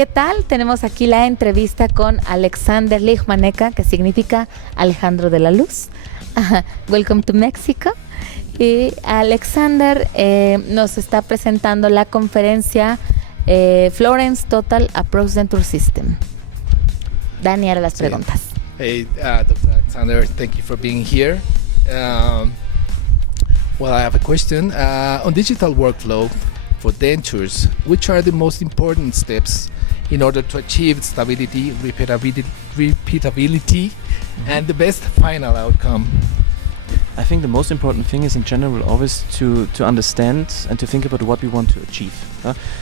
¿Qué tal? Tenemos aquí la entrevista con Alexander Lichtmannegger, que significa Alejandro de la Luz. Welcome to Mexico. Y Alexander nos está presentando la conferencia Florence TotalProx Denture System. Dani, ahora las preguntas. Hey, Dr. Alexander, thank you for being here. Well, I have a question. On digital workflow for dentures, which are the most important steps in order to achieve stability, repeatability, and the best final outcome? I think the most important thing is in general always to understand and to think about what we want to achieve.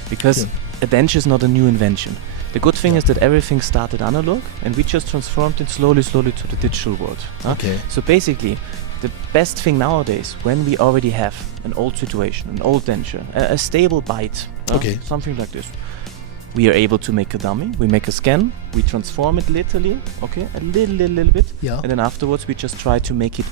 Because a denture is not a new invention. The good thing is that everything started analog and we just transformed it slowly to the digital world. Okay. So basically, the best thing nowadays, when we already have an old situation, an old denture, a stable bite, something like this, we are able to make a dummy, we make a scan, we transform it literally, a little bit, and then afterwards we just try to make it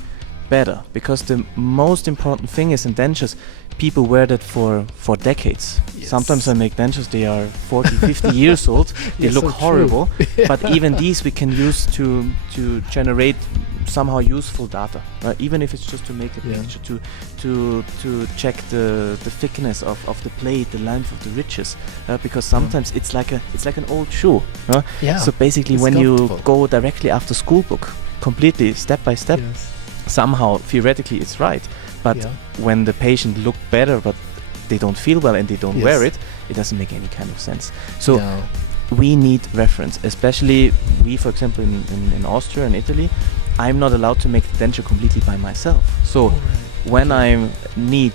better, because the most important thing is in dentures, people wear that for decades. Yes. Sometimes I make dentures, they are 40, 50 years old, they look horrible, but even these we can use to generate somehow useful data, right? Even if it's just to make a picture, to check the thickness of the plate, the length of the ridges, because sometimes it's like an old shoe. So basically when you go directly after school book, completely step by step, somehow theoretically it's right, but when the patient look better but they don't feel well and they don't wear it, it doesn't make any kind of sense. So we need reference, especially we, for example, in Austria and Italy, I'm not allowed to make the denture completely by myself. So when I need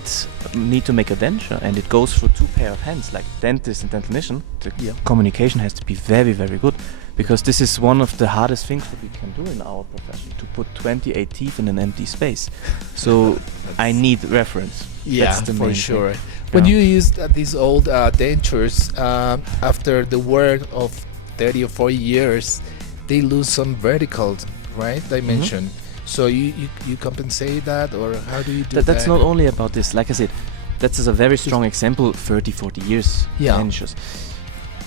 to make a denture and it goes through two pair of hands, like dentist and dentalician, the communication has to be very, very good, because this is one of the hardest things that we can do in our profession, to put 28 teeth in an empty space. So I need reference. Yeah, that's the for main sure. thing. When you used these old dentures, after the work of 30 or 40 years, they lose some vertical, right, dimension. So you compensate that, or how do you do that? That's not only about this. Like I said, that's a very strong example, 30, 40 years dentures.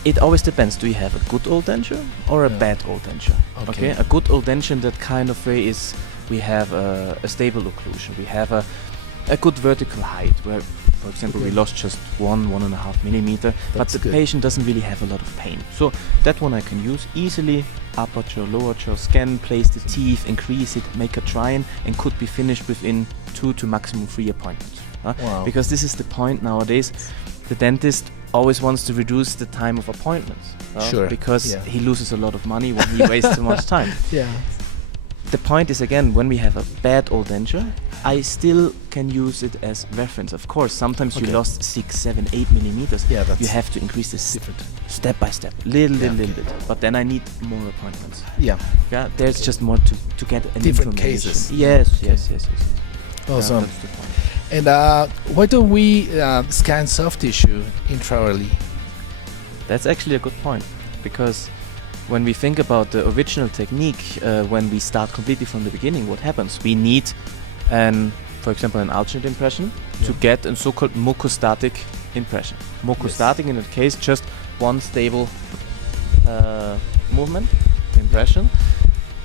It always depends. Do you have a good old denture or a bad old denture? Okay. A good old denture in that kind of way is we have a stable occlusion. We have a good vertical height where, for example, we lost just 1.5 millimeter, but the patient doesn't really have a lot of pain. So that one I can use easily, upper jaw, lower jaw, scan, place the teeth, increase it, make a try-in, and could be finished within 2 to maximum 3 appointments. Because this is the point nowadays. The dentist always wants to reduce the time of appointments. Because he loses a lot of money when he wastes too much time. The point is, again, when we have a bad old denture, I still can use it as reference. Of course, sometimes you lost 6, 7, 8 millimeters. You have to increase this step by step, little bit. But then I need more appointments. There's just more to get an different information. cases. Yes. Awesome. That's the point. And why don't we scan soft tissue intraorally? That's actually a good point, because when we think about the original technique, when we start completely from the beginning, what happens? We need, for example, an alternate impression to get a so-called mucostatic impression. Mucostatic in that case, just one stable movement, impression,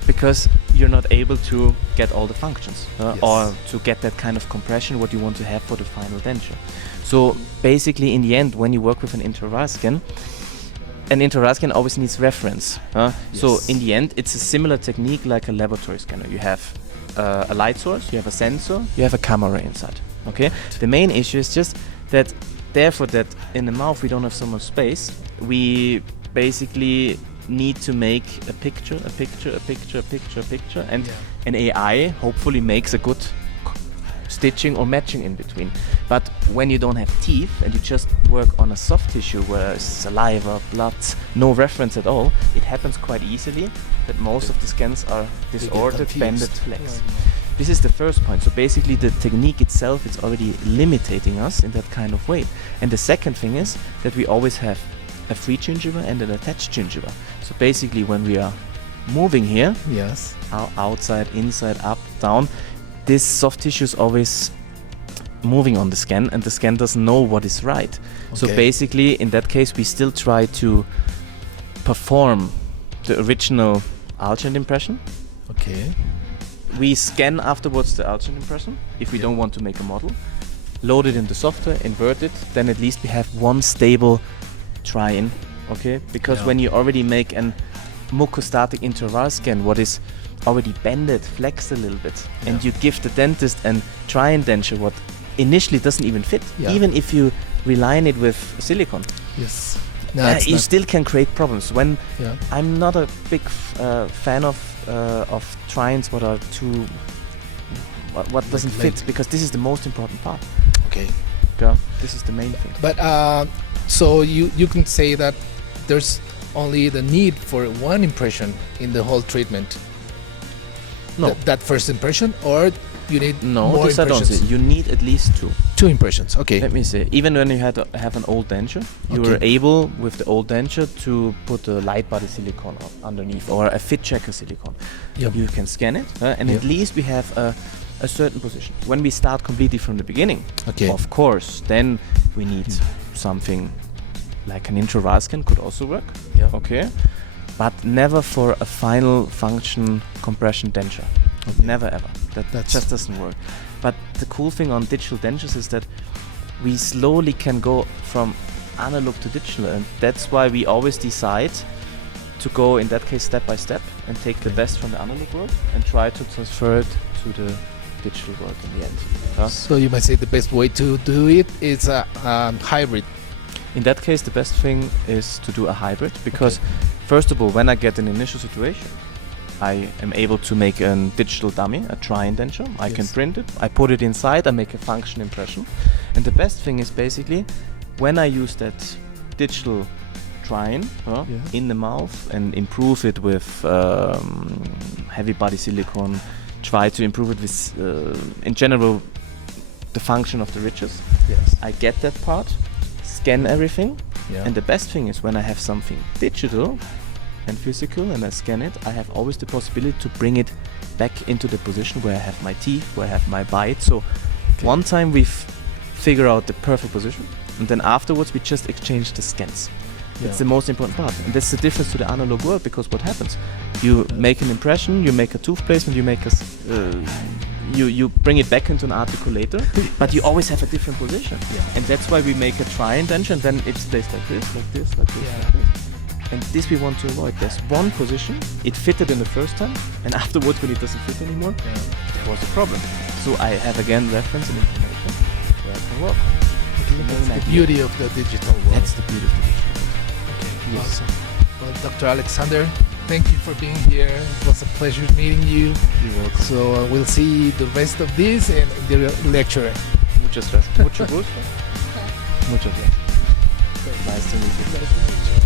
because you're not able to get all the functions or to get that kind of compression what you want to have for the final denture. So basically, in the end, when you work with an intraoral scan always needs reference. So in the end, it's a similar technique like a laboratory scanner. You have a light source, you have a sensor, you have a camera inside. The main issue is just that, therefore, that in the mouth we don't have so much space. We basically need to make a picture, and an AI hopefully makes a good stitching or matching in between. But when you don't have teeth and you just work on a soft tissue where saliva, blood, no reference at all, it happens quite easily that most of the scans are disordered, bended, flexed. This is the first point. So basically the technique itself is already limiting us in that kind of way. And the second thing is that we always have a free gingiva and an attached gingiva. So basically when we are moving here, outside, inside, up, down, this soft tissue is always moving on the scan and the scan doesn't know what is right. So basically in that case we still try to perform the original ultrasound impression. Okay. We scan afterwards the ultrasound impression if we don't want to make a model. Load it in the software, invert it, then at least we have one stable try-in, okay? Because when you already make an mucostatic intraoral scan, what is already bended, flexed a little bit, and you give the dentist an try-in denture what initially doesn't even fit, even if you reline it with silicone. Yes. You still can create problems. When I'm not a big fan of try-ins what are too what doesn't fit, because this is the most important part. Okay. Yeah, this is the main thing. But so you can say that there's only the need for one impression in the whole treatment. No. That first impression, or you need more this I don't impressions? say. You need at least two. Two impressions. Okay. Let me say. Even when you have an old denture, you were able with the old denture to put a light body silicone underneath, or a fit checker silicone. Yep. You can scan it, and at least we have a certain position. When we start completely from the beginning, of course, then we need something like an intraoral scan could also work. Okay, but never for a final function compression denture. Never ever. That just doesn't work. But the cool thing on digital dentures is that we slowly can go from analog to digital, and that's why we always decide to go in that case step by step and take the best from the analog world and try to transfer it to the digital world in the end. So you might say the best way to do it is a hybrid. In that case, the best thing is to do a hybrid, because first of all, when I get an initial situation, I am able to make a digital dummy, a try-in denture. I can print it, I put it inside, I make a function impression. And the best thing is basically when I use that digital try-in in the mouth and improve it with heavy body silicone, try to improve it with, in general, the function of the ridges. I get that part, scan everything, and the best thing is when I have something digital and physical and I scan it, I have always the possibility to bring it back into the position where I have my teeth, where I have my bite. So one time we figure out the perfect position, and then afterwards we just exchange the scans. That's the most important part, and that's the difference to the analog world, because what happens? You make an impression, you make a tooth placement, you make a you bring it back into an articulator, but you always have a different position. And that's why we make a try-in denture, and then it stays like this, like this, like this, like this. And this we want to avoid. There's one position, it fitted in the first time, and afterwards when it doesn't fit anymore, there was a problem. So I have again reference and information where I can work. That's the beauty of the digital world. That's the beauty of the digital world. Okay, awesome. Well, Dr. Alexander, thank you for being here. It was a pleasure meeting you. You're welcome. So we'll see the rest of this and the lecture. Muchas gracias. Mucho gusto. Muchas gracias. Nice to meet you. Nice to meet you.